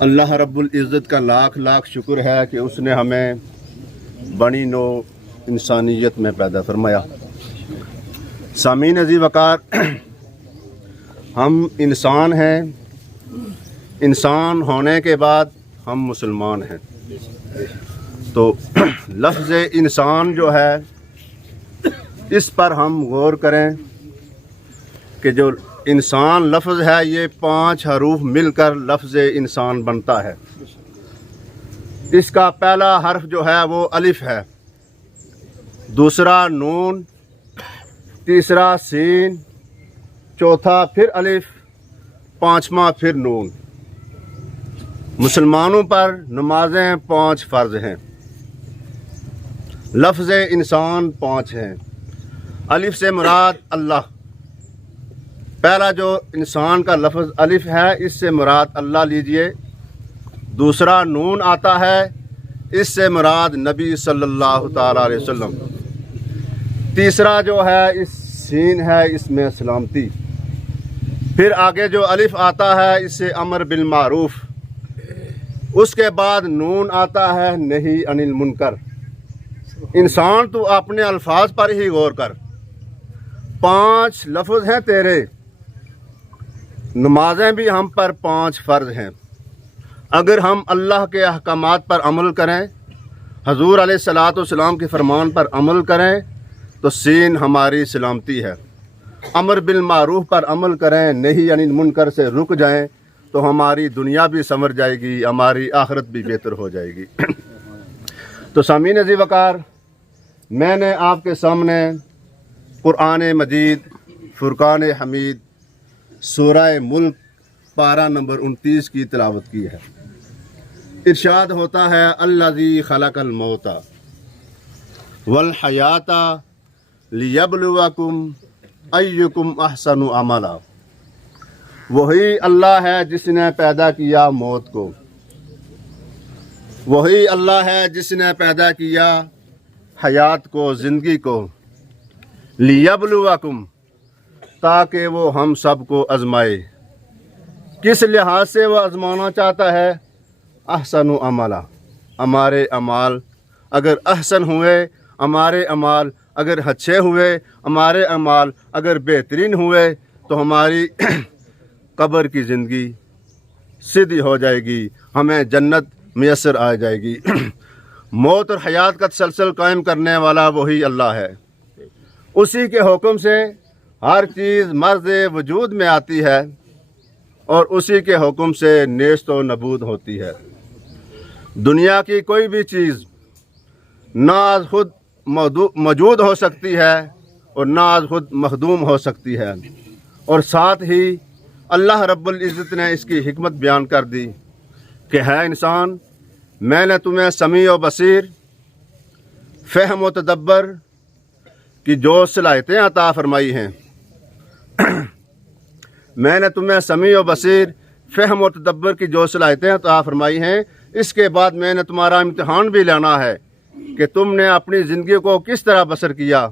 اللہ رب العزت کا لاکھ لاکھ شکر ہے کہ اس نے ہمیں بڑی نو انسانیت میں پیدا فرمایا۔ سامعین عزیز وقار، ہم انسان ہیں، انسان ہونے کے بعد ہم مسلمان ہیں۔ تو لفظ انسان جو ہے اس پر ہم غور کریں کہ جو انسان لفظ ہے یہ 5 حروف مل کر لفظ انسان بنتا ہے۔ اس کا پہلا حرف جو ہے وہ الف ہے، دوسرا نون، تیسرا سین، چوتھا پھر الف، پانچواں پھر نون۔ مسلمانوں پر نمازیں 5 فرض ہیں، لفظ انسان 5 ہیں۔ الف سے مراد اللہ، پہلا جو انسان کا لفظ الف ہے اس سے مراد اللہ لیجئے۔ دوسرا نون آتا ہے، اس سے مراد نبی صلی اللہ تعالی علیہ وسلم۔ تیسرا جو ہے اس سین ہے، اس میں سلامتی۔ پھر آگے جو الف آتا ہے اس سے امر بالمعروف۔ اس کے بعد نون آتا ہے نہی عن المنکر۔ انسان تو اپنے الفاظ پر ہی غور کر، 5 لفظ ہیں تیرے، نمازیں بھی ہم پر 5 فرض ہیں۔ اگر ہم اللہ کے احکامات پر عمل کریں، حضور علیہ الصلوۃ والسلام کے فرمان پر عمل کریں تو سین ہماری سلامتی ہے۔ امر بالمعروف پر عمل کریں، نہی عن المنکر سے رک جائیں تو ہماری دنیا بھی سنور جائے گی، ہماری آخرت بھی بہتر ہو جائے گی۔ تو سامعین عزیز وقار، میں نے آپ کے سامنے قرآن مجید فرقان حمید سورہ ملک پارہ نمبر 29 کی تلاوت کی ہے۔ ارشاد ہوتا ہے، الذی خلق الموت والحیات لیبلوکم ایکم احسن عملا۔ وہی اللہ ہے جس نے پیدا کیا موت کو، وہی اللہ ہے جس نے پیدا کیا حیات کو، زندگی کو، لیبلوکم، تاکہ وہ ہم سب کو آزمائے۔ کس لحاظ سے وہ آزمانا چاہتا ہے؟ احسن عملا، ہمارے اعمال اگر احسن ہوئے، ہمارے اعمال اگر اچھے ہوئے، ہمارے اعمال اگر بہترین ہوئے تو ہماری قبر کی زندگی سیدھی ہو جائے گی، ہمیں جنت میسر آ جائے گی۔ موت اور حیات کا تسلسل قائم کرنے والا وہی اللہ ہے۔ اسی کے حکم سے ہر چیز مرز وجود میں آتی ہے اور اسی کے حکم سے نیست و نبود ہوتی ہے۔ دنیا کی کوئی بھی چیز نہ از خود موجود ہو سکتی ہے اور نہ از خود مخدوم ہو سکتی ہے، اور ساتھ ہی اللہ رب العزت نے اس کی حکمت بیان کر دی کہ ہے انسان، میں نے تمہیں سمیع و بصیر، فہم و تدبر کی جو صلاحیتیں عطا فرمائی ہیں۔ میں نے تمہیں سمیع و بصیر، فہم و تدبر کی جو صلاحیتیں عطا فرمائی ہیں، اس کے بعد میں نے تمہارا امتحان بھی لینا ہے کہ تم نے اپنی زندگی کو کس طرح بسر کیا۔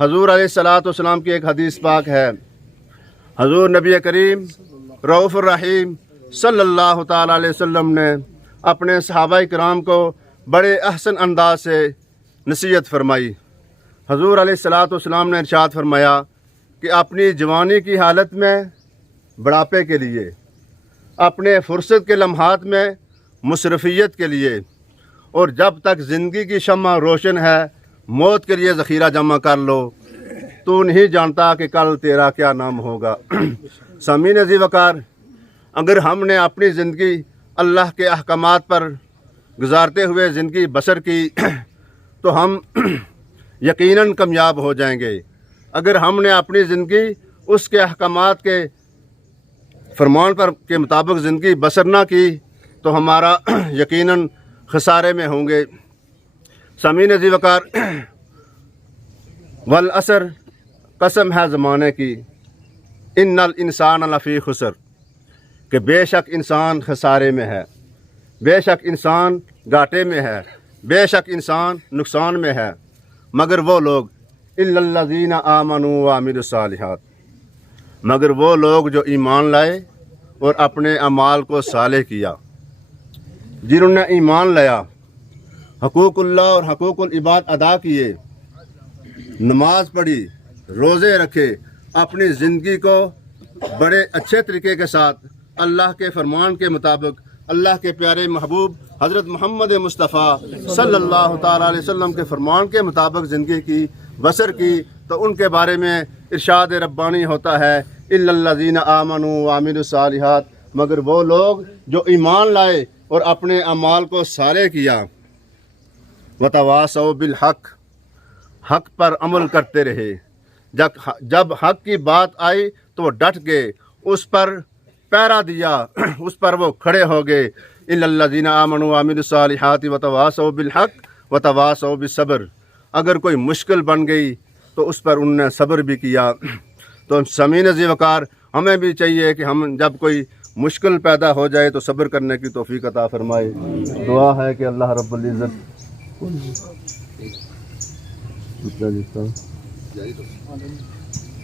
حضور علیہ الصلوۃ والسلام کی ایک حدیث پاک ہے، حضور نبی کریم رؤوف الرحیم صلی اللہ تعالیٰ علیہ وسلم نے اپنے صحابہ کرام کو بڑے احسن انداز سے نصیحت فرمائی۔ حضور علیہ الصلوۃ والسلام نے ارشاد فرمایا کہ اپنی جوانی کی حالت میں بڑھاپے کے لیے، اپنے فرصت کے لمحات میں مصرفیت کے لیے، اور جب تک زندگی کی شمع روشن ہے موت کے لیے ذخیرہ جمع کر لو، تو نہیں جانتا کہ کل تیرا کیا نام ہوگا۔ سامعین عزیز وقار، اگر ہم نے اپنی زندگی اللہ کے احکامات پر گزارتے ہوئے زندگی بسر کی تو ہم یقیناً کامیاب ہو جائیں گے۔ اگر ہم نے اپنی زندگی اس کے احکامات کے فرمان پر کے مطابق زندگی بسر نہ کی تو ہمارا یقیناً خسارے میں ہوں گے۔ سامعین عزیز وقار، والعصر، قسم ہے زمانے کی، ان الانسان لفی خسر، کہ بے شک انسان خسارے میں ہے، بے شک انسان گھاٹے میں ہے، بے شک انسان نقصان میں ہے، مگر وہ لوگ الا الذین آمنوا وعملوا الصالحات، مگر وہ لوگ جو ایمان لائے اور اپنے اعمال کو صالح کیا۔ जिन्होंने ईमान लाया, हकूकुल्लाह और हकूकुल इबाद अदा किए, नमाज पढ़ी, रोज़े रखे, अपनी ज़िंदगी को बड़े अच्छे तरीके के साथ अल्लाह के फरमान के मुताबिक अल्लाह के प्यारे महबूब हज़रत मोहम्मद मुस्तफ़ा सल्लल्लाहु ताला अलैहि वसल्लम के फरमान के मुताबिक ज़िंदगी की बसर की, तो उनके बारे में इरशाद रब्बानी होता है, इल्लल्लज़ीना आमनू व अमिलुस सालिहात, मगर वो लोग जो ईमान लाए और अपने अमाल को सारे किया, वतवासौ बिल हक़, हक़ पर अमल करते रहे। जब हक़ की बात आई तो वो डट गए, उस पर पहरा दिया, उस पर वो खड़े हो गए। इल्लल्लज़ीना आमनू व अमिलुस सालिहाति वतवासौ बिल हक़ वतवासौ बिस्सब्र। अगर कोई मुश्किल बन गई तो उस पर उन्होंने सब्र भी किया। तो समीन ज़ी वक़ार, हमें भी चाहिए कि हम जब कोई मुश्किल पैदा हो जाए तो सब्र करने की तौफीक अता फरमाए। दुआ है कि अल्लाह रब्बुल इज़्ज़त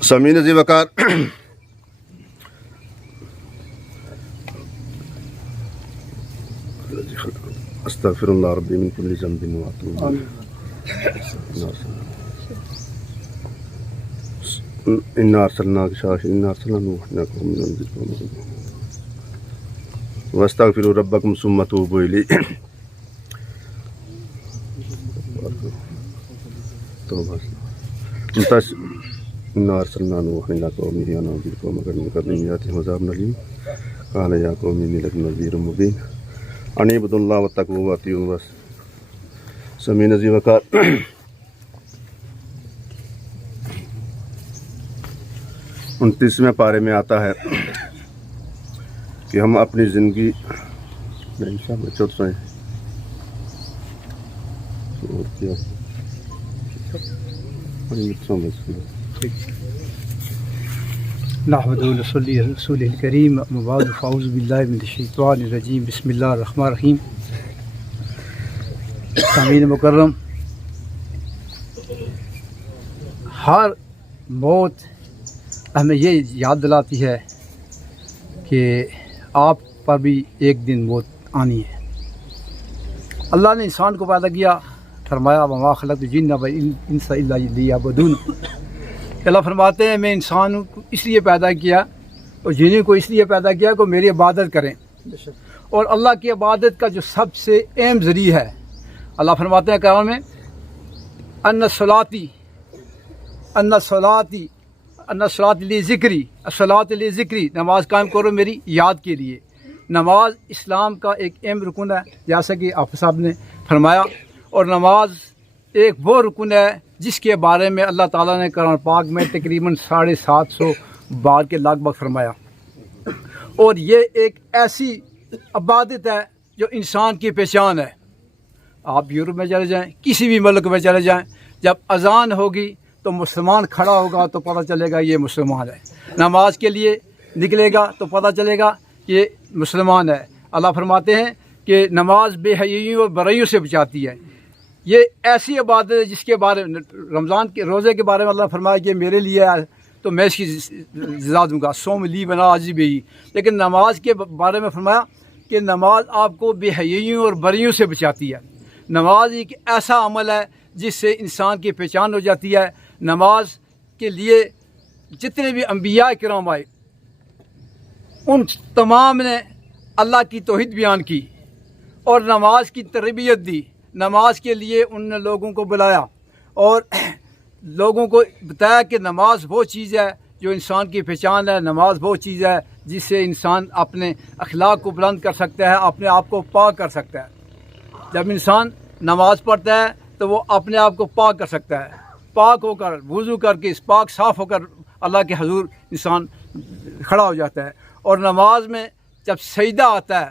समीन ज़ी वक़ार अस्तग़फिरुल्लाह रब्बी मिन कुल्लि ज़ंबिन व अतूबु इन्ना अरसलनाका शाहिदन इन्ना अरसलना नूहन वस्तग़फिरू रब्बकुम सुम्मा तूबू इलैहि। इन्ना अरसलना नूहन इला क़ौमिही अन अंज़िर क़ौमक मिन क़ब्लि अन यातियहुम अज़ाबुन अलीम क़ाल या क़ौमि इन्नी लकुम नज़ीरुम मुबीन अनिअ्बुदुल्लाह वत्तक़ू व अतीऊन। बस समीन ज़ी वक़ार, 29वें पारे में आता है कि हम अपनी ज़िंदगी नहमदुहु व नसल्ली अला रसूलिल करीम अम्मा बाद फ़अऊज़ु बिल्लाहि मिनश शैतानिर रजीम बिस्मिल्लाहिर रहमानिर रहीम। सामीन मुकर्रम, हर मौत हमें ये याद दिलाती है कि आप पर भी एक दिन मौत आनी है। अल्लाह ने इंसान को पैदा किया, फरमाया वमा खलक़तुल जिन्ना वल इंसा इल्ला लियअबुदून। अल्लाह फरमाते हैं मैं इंसान को इसलिए पैदा किया और जिन्हीं को इसलिए पैदा किया को मेरी इबादत करें। और अल्लाह की इबादत का जो सबसे अहम ज़रिया है, अल्लाह फरमाते हैं कुरान में, अन्नसलाती ली ज़िक्री, अस्सलात ली ज़िक्री, नमाज कायम करो मेरी याद के लिए। नमाज इस्लाम का एक अहम रुकन है, जैसा कि आप साहब ने फरमाया। और नमाज एक वो रुकन है जिसके बारे में अल्लाह ताला ने कुरान पाक में तकरीबन 750 बार के लगभग फरमाया। और ये एक ऐसी इबादत है जो इंसान की पहचान है। आप यूरोप में चले जाएं, किसी भी मुल्क में चले जाएं, जब अजान होगी तो मुसलमान खड़ा होगा तो पता चलेगा ये मुसलमान है। नमाज के लिए निकलेगा तो पता चलेगा ये मुसलमान है। अल्लाह फरमाते हैं कि नमाज बेहयाइयों और बुराइयों से बचाती है। ये ऐसी इबादत है जिसके बारे में रमज़ान के रोज़े के बारे में अल्लाह फरमाया कि मेरे लिए है तो मैं इसकी सज़ा दूँगा, सोम ली बना आजी भी। लेकिन नमाज के बारे में फरमाया कि नमाज आपको बेहयाइयों और बुराइयों से बचाती है। नमाज एक ऐसा अमल है जिससे इंसान की पहचान हो जाती है। नमाज के लिए जितने भी अंबिया किराम आए उन तमाम ने अल्लाह की तौहीद बयान की और नमाज की तरबियत दी। नमाज के लिए उन लोगों को बुलाया और लोगों को बताया कि नमाज वो चीज़ है जो इंसान की पहचान है। नमाज वो चीज़ है जिससे इंसान अपने अखलाक को बुलंद कर सकता है, अपने आप को पाक कर सकता है। जब इंसान नमाज पढ़ता है तो वो अपने आप को पाक कर सकता है। पाक होकर वुज़ू करके पाक साफ़ होकर अल्लाह के हजूर इंसान खड़ा हो जाता है। और नमाज में जब सजदा आता है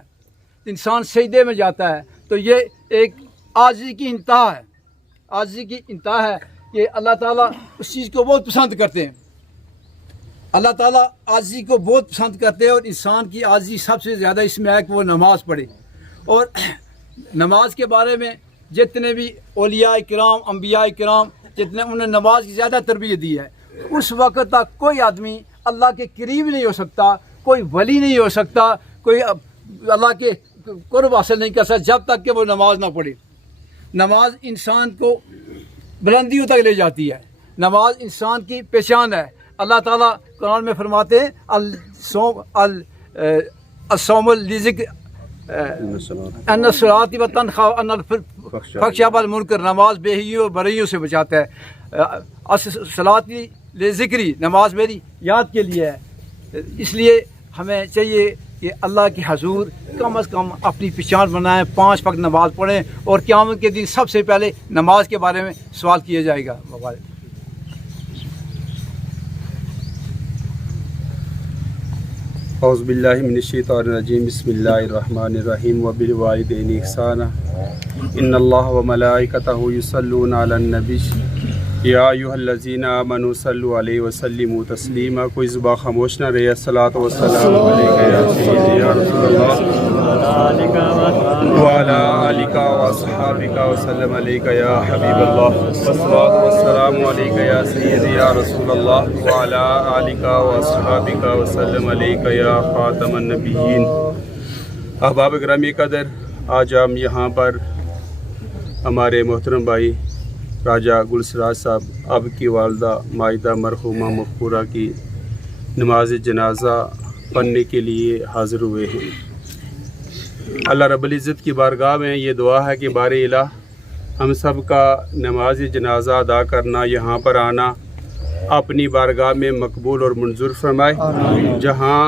तो इंसान सजदे में जाता है तो ये एक आजिज़ी की इंतहा है। आजिज़ी की इंतहा है कि अल्लाह ताला उस चीज़ को बहुत पसंद करते हैं। अल्लाह ताला आजिज़ी को बहुत पसंद करते हैं और इंसान की आजिज़ी सबसे ज़्यादा इसमें है कि वो नमाज़ पढ़े। और नमाज के बारे में जितने भी औलिया किराम, अम्बिया किराम, जितने उन्होंने नमाज की ज़्यादा तरबियत दी है। उस वक़्त तक कोई आदमी अल्लाह के करीब नहीं हो सकता, कोई वली नहीं हो सकता, कोई अल्लाह के कुर्ब हासिल नहीं कर सकता जब तक कि वो नमाज ना पढ़े। नमाज इंसान को बुलंदियों तक ले जाती है, नमाज इंसान की पहचान है। अल्लाह ताला कुरान में फरमाते हैं अन्नसलाती व तनखा अन्नल मुनकर, नमाज बेहियों और बुराइयों से बचाता है। सलाती ले ज़िक्री, नमाज मेरी याद के लिए है। इसलिए हमें चाहिए कि अल्लाह के हजूर कम अज़ कम अपनी पहचान बनाएं, 5 वक्त नमाज़ पढ़ें और क़यामत के दिन सबसे पहले नमाज के बारे में सवाल किया जाएगा। औज़ु बिल्लाहि मिनश्शैतानिर्रजीम, बिस्मिल्लाहिर्रहमानिर्रहीम, व बिल वालिदैनि इहसाना, इन्नल्लाह व मलाइकतहु युसल्लूना अलन नबी, या अय्युहल्लज़ीना आमनू सल्लु अलैहि व सल्लिमू तस्लीमा। कोई ज़ुबान खामोश ना रहे। अस्सलातु वस्सलामु अलैका या सय्यदी या रसूलल्लाह व अला आलिका व अस्हाबिका व सल्लम अलैका या हबीबल्लाह। वस्सलातु वस्सलामु अलैका या सय्यदी या रसूलल्लाह व अला आलिका व अस्हाबिका व सल्लम अलैका या खातमन नबिय्यीन। अहबाब गिरामी कदर, आज हम यहाँ पर हमारे मोहतरम भाई राजा गुलसराज साहब, अब की वालदा माहिदा मरहूमा मक़बूरा की नमाज जनाजा पढ़ने के लिए हाज़िर हुए हैं। अल्लाह रब्बुल इज़्ज़त की बारगाह में ये दुआ है कि बारे इलाह हम सब का नमाज जनाजा अदा करना, यहाँ पर आना अपनी बारगाह में मकबूल और मंजूर फरमाए। जहाँ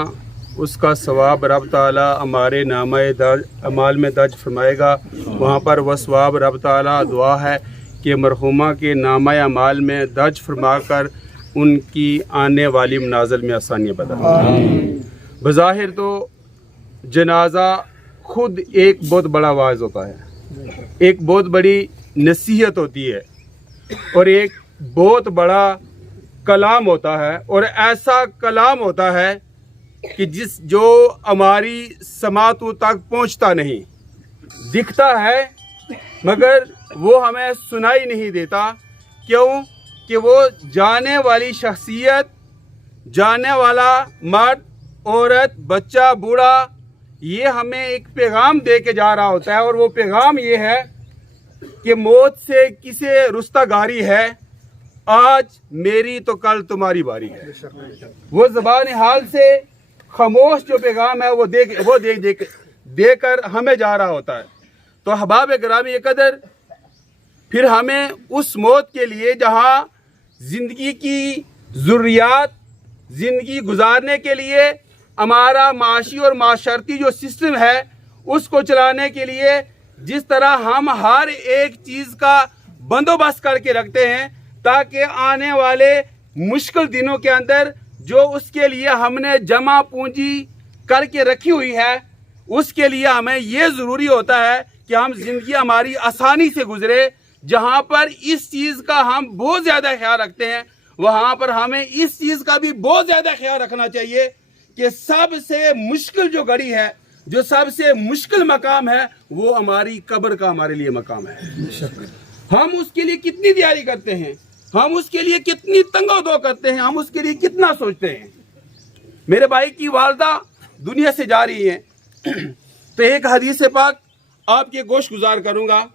उसका सवाब रब ताला हमारे नामे अमाल में दर्ज फरमाएगा, वहाँ पर वह सवाब रब ताला दुआ है कि मरहुमा के नामा अमाल में दर्ज फरमा कर उनकी आने वाली मनाज़िल में आसानियाँ बता। बज़ाहिर तो जनाजा खुद एक बहुत बड़ा वाज़ होता है, एक बहुत बड़ी नसीहत होती है और एक बहुत बड़ा कलाम होता है, और ऐसा कलाम होता है कि जो हमारी समातों तक पहुंचता नहीं, दिखता है मगर वो हमें सुनाई नहीं देता। क्यों? कि वो जाने वाली शख्सियत, जाने वाला मर्द, औरत, बच्चा, बूढ़ा, ये हमें एक पैगाम दे के जा रहा होता है, और वो पैगाम ये है कि मौत से किसे रुस्तगारी है, आज मेरी तो कल तुम्हारी बारी है। वो ज़बान हाल से खामोश जो पैगाम है वो देकर हमें जा रहा होता है। तो अहबाब गिरामी कदर, फिर हमें उस मौत के लिए जहाँ ज़िंदगी की ज़रूरियात, ज़िंदगी गुजारने के लिए हमारा माशी और माशरती जो सिस्टम है उसको चलाने के लिए जिस तरह हम हर एक चीज़ का बंदोबस्त करके रखते हैं ताकि आने वाले मुश्किल दिनों के अंदर जो उसके लिए हमने जमा पूंजी करके रखी हुई है, उसके लिए हमें ये ज़रूरी होता है कि हम ज़िंदगी हमारी आसानी से गुजरे। जहाँ पर इस चीज़ का हम बहुत ज़्यादा ख्याल रखते हैं, वहाँ पर हमें इस चीज़ का भी बहुत ज़्यादा ख्याल रखना चाहिए कि सबसे मुश्किल जो घड़ी है, जो सबसे मुश्किल मकाम है, वो हमारी कब्र का हमारे लिए मकाम है। हम उसके लिए कितनी तैयारी करते हैं, हम उसके लिए कितनी तंगो-दो करते हैं, हम उसके लिए कितना सोचते हैं। मेरे भाई की वालदा दुनिया से जा रही हैं, तो एक हदीस पाक आपके गोश गुजार करूंगा,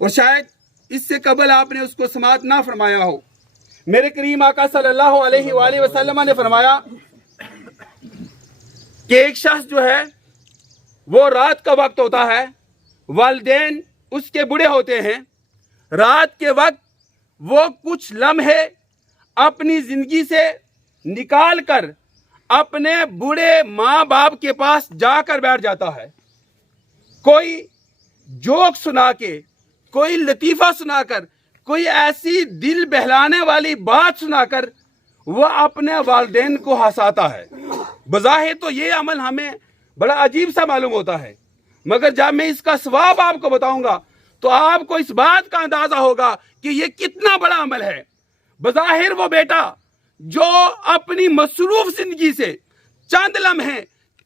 और शायद इससे कबल आपने उसको समात ना फरमाया हो। मेरे करीम आका सल्लल्लाहु अलैहि वसल्लम ने फरमाया कि एक शख्स जो है वो रात का वक्त होता है, वालिदैन उसके बूढ़े होते हैं, रात के वक्त वो कुछ लम्हे अपनी जिंदगी से निकाल कर अपने बूढ़े माँ बाप के पास जाकर बैठ जाता है। कोई जोक सुना के, कोई लतीफ़ा सुनाकर, कोई ऐसी दिल बहलाने वाली बात सुनाकर वह अपने वालिदैन को हंसाता है। बज़ाहिर तो ये अमल हमें बड़ा अजीब सा मालूम होता है, मगर जब मैं इसका सवाब आपको बताऊंगा तो आपको इस बात का अंदाजा होगा कि ये कितना बड़ा अमल है। बज़ाहिर वो बेटा जो अपनी मसरूफ जिंदगी से चंद लम्हे,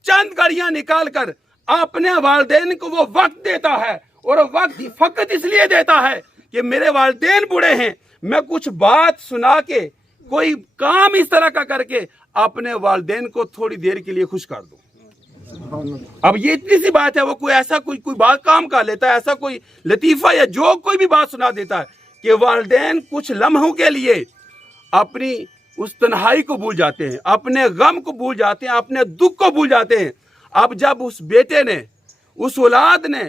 चंद घड़ियां निकाल कर अपने वालिदैन को वो वक्त देता है, और वक्त फकत इसलिए देता है कि मेरे वालिदैन बूढ़े हैं, मैं कुछ बात सुना के, कोई काम इस तरह का करके अपने वालिदैन को थोड़ी देर के लिए खुश कर दूं। اب یہ اتنی سی بات ہے، وہ کوئی ایسا کوئی بات کام کر لیتا ہے، ایسا کوئی لطیفہ یا جو کوئی بھی بات سنا دیتا ہے کہ والدین کچھ لمحوں کے لیے اپنی اس تنہائی کو بھول جاتے ہیں، اپنے غم کو بھول جاتے ہیں، اپنے دکھ کو بھول جاتے ہیں۔ اب جب اس بیٹے نے، اس اولاد نے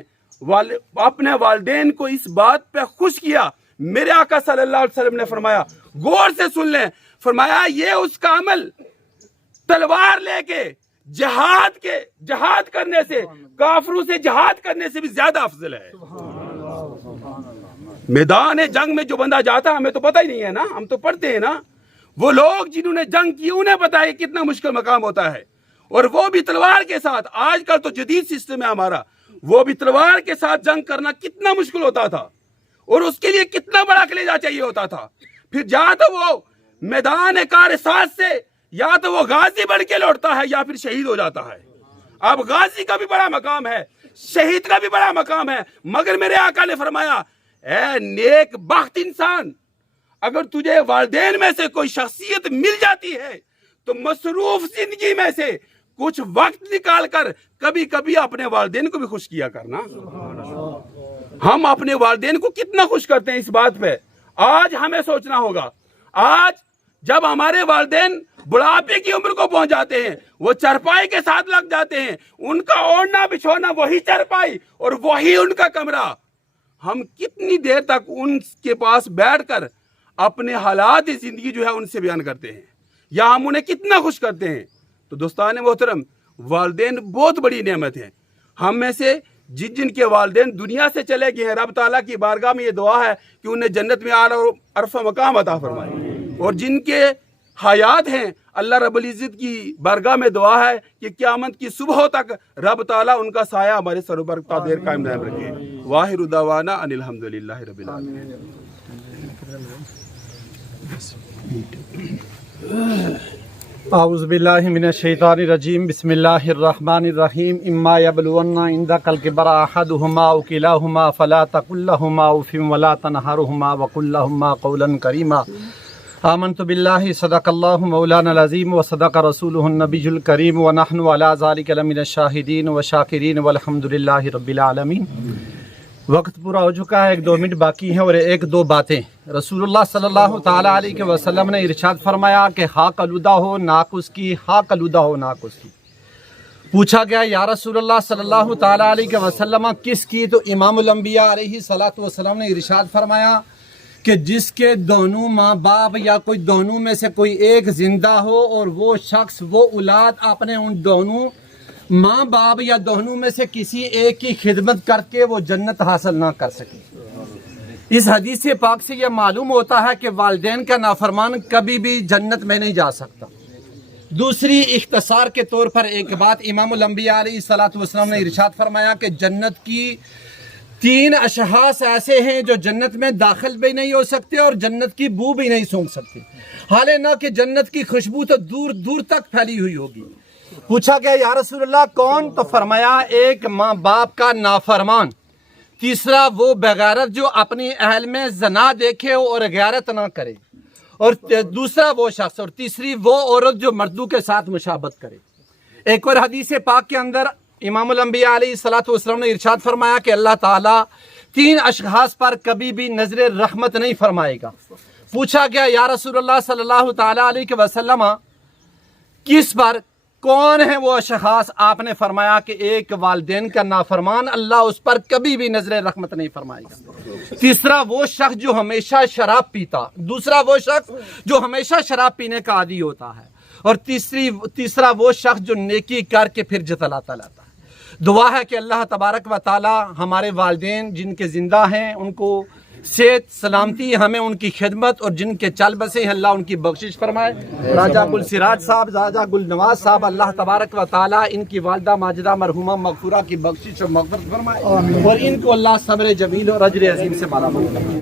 اپنے والدین کو اس بات پہ خوش کیا، میرے آقا صلی اللہ علیہ وسلم نے فرمایا، غور سے سن لیں، فرمایا یہ اس کا عمل تلوار لے کے جہاد کرنے سے، کافروں سے جہاد کرنے سے بھی زیادہ افضل ہے۔ میدان جنگ میں جو بندہ جاتا ہے، ہمیں تو پتہ ہی نہیں ہے نا، ہم تو پڑھتے ہیں نا، وہ لوگ جنہوں نے جنگ کی انہیں پتہ ہے کتنا مشکل مقام ہوتا ہے، اور وہ بھی تلوار کے ساتھ۔ آج کل تو جدید سسٹم ہے ہمارا، وہ بھی تلوار کے ساتھ جنگ کرنا کتنا مشکل ہوتا تھا، اور اس کے لیے کتنا بڑا کلیجہ چاہیے ہوتا تھا۔ پھر یا تو وہ میدان کار ساز سے یا تو وہ غازی بن کے لوٹتا ہے یا پھر شہید ہو جاتا ہے۔ اب غازی کا بھی بڑا مقام ہے، شہید کا بھی بڑا مقام ہے، مگر میرے آقا نے فرمایا، اے نیک بخت انسان، اگر تجھے والدین میں سے کوئی شخصیت مل جاتی ہے تو مصروف زندگی میں سے کچھ وقت نکال کر کبھی کبھی اپنے والدین کو بھی خوش کیا کرنا۔ ہم اپنے والدین کو کتنا خوش کرتے ہیں اس بات پہ، آج ہمیں سوچنا ہوگا۔ آج جب ہمارے والدین بڑھاپے کی عمر کو پہنچ جاتے ہیں، وہ چرپائی کے ساتھ لگ جاتے ہیں، ان کا اوڑھنا بچھونا وہی چرپائی اور وہی ان کا کمرہ، ہم کتنی دیر تک ان کے پاس بیٹھ کر اپنے حالات زندگی جو ہے ان سے بیان کرتے ہیں، یا ہم انہیں کتنا خوش کرتے ہیں۔ تو دوستان محترم، والدین بہت بڑی نعمت ہے۔ ہم میں سے جن کے والدین دنیا سے چلے گئے ہیں، رب تعالیٰ کی بارگاہ میں یہ دعا ہے کہ انہیں جنت میں اعلیٰ اور عرفہ مقام عطا فرمائے، اور جن کے حیات ہیں اللہ رب العزت کی بارگاہ میں دعا ہے کہ قیامت کی صبح تک رب تعالیٰ ان کا سایہ ہمارے سروں پر تا دیر قائم دائم رکھے۔ واخر دعوانا ان الحمدللہ رب العالمین۔ اعوذ باللہ من الشیطان الرجیم، بسم اللہ الرحمن الرحیم۔ اما یبلغن عندک الکبر احدہما او کلاہما فلا تقل لہما اف ولا تنہرہما وقل لہما قولا کریما۔ آمنت باللہ صدق اللہ مولانا العظیم وصدق رسولہ النبی الکریم ونحن علی ذلک لمن الشاہدین والشاکرین والحمد للہ رب العالمین۔ وقت پورا ہو چکا ہے، 1-2 منٹ باقی ہیں، اور 1-2 باتیں۔ رسول اللہ صلی اللہ تعالیٰ علیہ وسلم نے ارشاد فرمایا کہ حق آلودہ ہو ناک اس کی، حق آلودہ ہو ناک اس کی۔ پوچھا گیا یا رسول اللہ صلی اللہ تعالیٰ علیہ وسلم کس کی؟ تو امام الانبیاء علیہ الصلوۃ والسلام نے ارشاد فرمایا کہ جس کے دونوں ماں باپ یا کوئی دونوں میں سے کوئی ایک زندہ ہو اور وہ شخص، وہ اولاد اپنے ان دونوں ماں باپ یا دونوں میں سے کسی ایک کی خدمت کر کے وہ جنت حاصل نہ کر سکے۔ اس حدیث پاک سے یہ معلوم ہوتا ہے کہ والدین کا نافرمان کبھی بھی جنت میں نہیں جا سکتا۔ دوسری اختصار کے طور پر ایک بات، امام الانبیاء علیہ الصلوۃ والسلام نے ارشاد فرمایا کہ جنت کی 3 اشخاص ایسے ہیں جو جنت میں داخل بھی نہیں ہو سکتے اور جنت کی بو بھی نہیں سونگھ سکتے، حالانکہ کہ جنت کی خوشبو تو دور دور تک پھیلی ہوئی ہوگی۔ پوچھا گیا یا رسول اللہ کون؟ تو فرمایا ایک ماں باپ کا نافرمان، تیسرا وہ بغیرت جو اپنی اہل میں زنا دیکھے اور غیرت نہ کرے، اور دوسرا وہ شخص، اور تیسری وہ عورت جو مردوں کے ساتھ مشابہت کرے۔ ایک اور حدیث پاک کے اندر امام الانبیاء علیہ الصلوۃ والسلام نے ارشاد فرمایا کہ اللہ تعالیٰ 3 اشخاص پر کبھی بھی نظر رحمت نہیں فرمائے گا۔ پوچھا گیا یا رسول اللہ صلی اللہ تعالیٰ علیہ وسلم کس پر، کون ہے وہ اشخاص؟ آپ نے فرمایا کہ ایک والدین کا نافرمان، اللہ اس پر کبھی بھی نظر رحمت نہیں فرمائے گا۔ تیسرا وہ شخص جو ہمیشہ شراب پیتا، دوسرا وہ شخص جو ہمیشہ شراب پینے کا عادی ہوتا ہے، اور تیسرا وہ شخص جو نیکی کر کے پھر جتلاتا لاتا ہے۔ دعا ہے کہ اللہ تبارک و تعالی ہمارے والدین جن کے زندہ ہیں ان کو صحت سلامتی، ہمیں ان کی خدمت، اور جن کے چل بسے ہیں اللہ ان کی بخشش فرمائے۔ راجہ گل سراج صاحب، راجہ گل نواز صاحب، اللہ تبارک و تعالی ان کی والدہ ماجدہ مرحومہ مغفورہ کی بخشش اور مغفرت فرمائے، اور ان کو اللہ صبر جمیل اور اجر عظیم سے مالا مال فرمائے۔